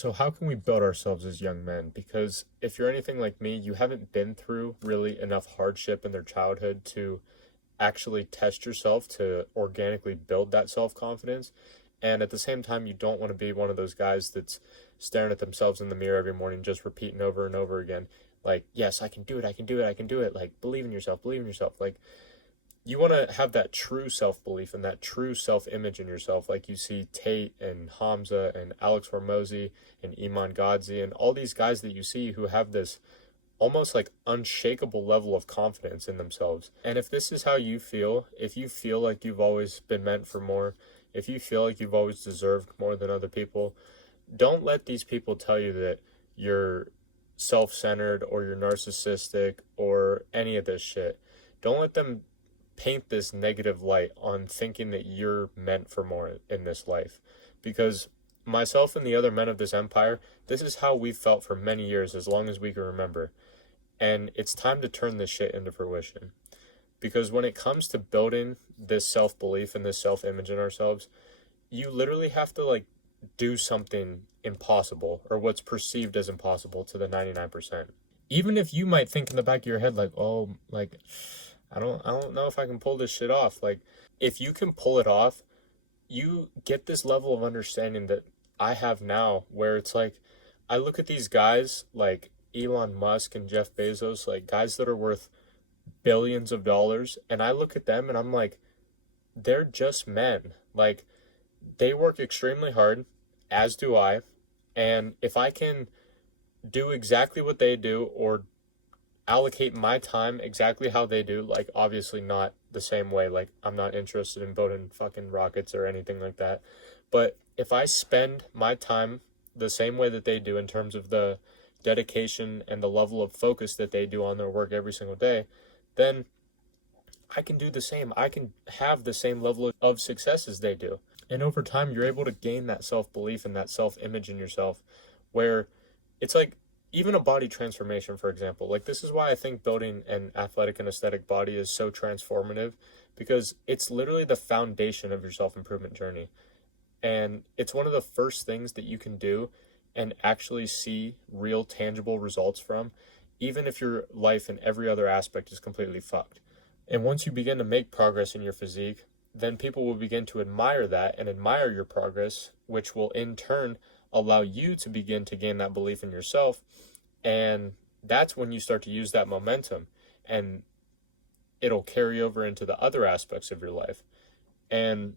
So how can we build ourselves as young men? Because if you're anything like me, you haven't been through really enough hardship in their childhood to actually test yourself to organically build that self-confidence. And at the same time, you don't want to be one of those guys that's staring at themselves in the mirror every morning, just repeating over and over again, like, yes, I can do it, I can do it, I can do it. Like, believe in yourself, believe in yourself. Like, you want to have that true self-belief and that true self-image in yourself, like you see Tate and Hamza and Alex Hormozi and Iman Gadzhi and all these guys that you see who have this almost like unshakable level of confidence in themselves. And if this is how you feel, if you feel like you've always been meant for more, if you feel like you've always deserved more than other people, don't let these people tell you that you're self-centered or you're narcissistic or any of this shit. Don't let them paint this negative light on thinking that you're meant for more in this life. Because myself and the other men of this empire, this is how we've felt for many years, as long as we can remember. And it's time to turn this shit into fruition. Because when it comes to building this self-belief and this self-image in ourselves, you literally have to like do something impossible or what's perceived as impossible to the 99%. Even if you might think in the back of your head like, oh, like I don't know if I can pull this shit off. Like, if you can pull it off, you get this level of understanding that I have now, where it's like, I look at these guys like Elon Musk and Jeff Bezos, like guys that are worth billions of dollars, and I look at them and I'm like, they're just men. Like, they work extremely hard, as do I, and if I can do exactly what they do or allocate my time exactly how they do, like obviously not the same way, like I'm not interested in building fucking rockets or anything like that, but if I spend my time the same way that they do in terms of the dedication and the level of focus that they do on their work every single day, then I can do the same. I can have the same level of success as they do. And over time, you're able to gain that self-belief and that self-image in yourself where it's like, even a body transformation, for example, like this is why I think building an athletic and aesthetic body is so transformative, because it's literally the foundation of your self-improvement journey. And it's one of the first things that you can do and actually see real tangible results from, even if your life in every other aspect is completely fucked. And once you begin to make progress in your physique, then people will begin to admire that and admire your progress, which will in turn allow you to begin to gain that belief in yourself. And that's when you start to use that momentum, and it'll carry over into the other aspects of your life. And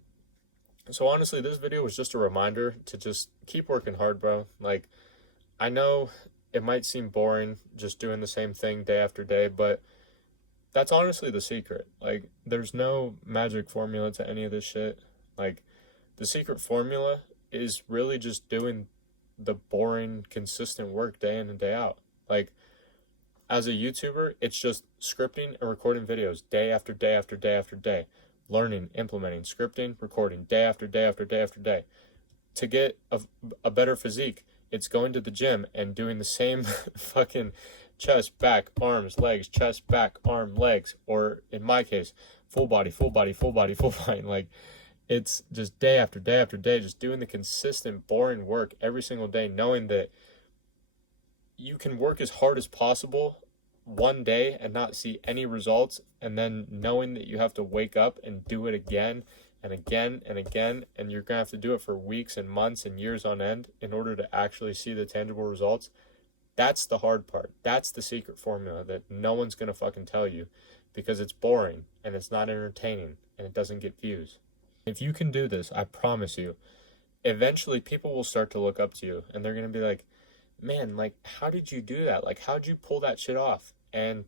so honestly, this video was just a reminder to just keep working hard, bro. Like, I know it might seem boring just doing the same thing day after day, but that's honestly the secret. Like, there's no magic formula to any of this shit. Like, the secret formula is really just doing the boring, consistent work day in and day out. Like, as a YouTuber, it's just scripting and recording videos day after day after day after day. Learning, implementing, scripting, recording day after day after day after day. To get a better physique, it's going to the gym and doing the same fucking chest, back, arms, legs, chest, back, arm, legs, or in my case, full body, full body, full body, full body. Like, it's just day after day after day, just doing the consistent, boring work every single day, knowing that you can work as hard as possible one day and not see any results, and then knowing that you have to wake up and do it again and again and again, and you're going to have to do it for weeks and months and years on end in order to actually see the tangible results. That's the hard part. That's the secret formula that no one's going to fucking tell you, because it's boring and it's not entertaining and it doesn't get views. If you can do this, I promise you, eventually people will start to look up to you and they're going to be like, man, like, how did you do that? Like, how'd you pull that shit off? And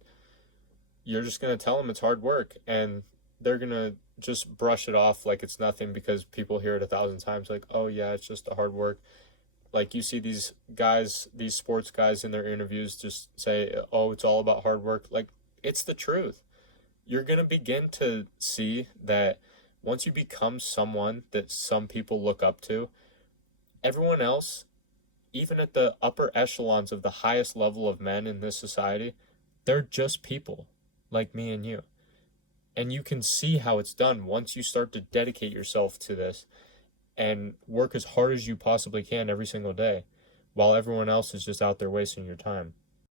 you're just going to tell them it's hard work, and they're going to just brush it off like it's nothing, because people hear it 1,000 times, like, oh yeah, it's just a hard work. Like, you see these guys, these sports guys in their interviews just say, oh, it's all about hard work. Like, it's the truth. You're going to begin to see that once you become someone that some people look up to, everyone else, even at the upper echelons of the highest level of men in this society, they're just people like me and you. And you can see how it's done once you start to dedicate yourself to this and work as hard as you possibly can every single day. while everyone else is just out there wasting your time.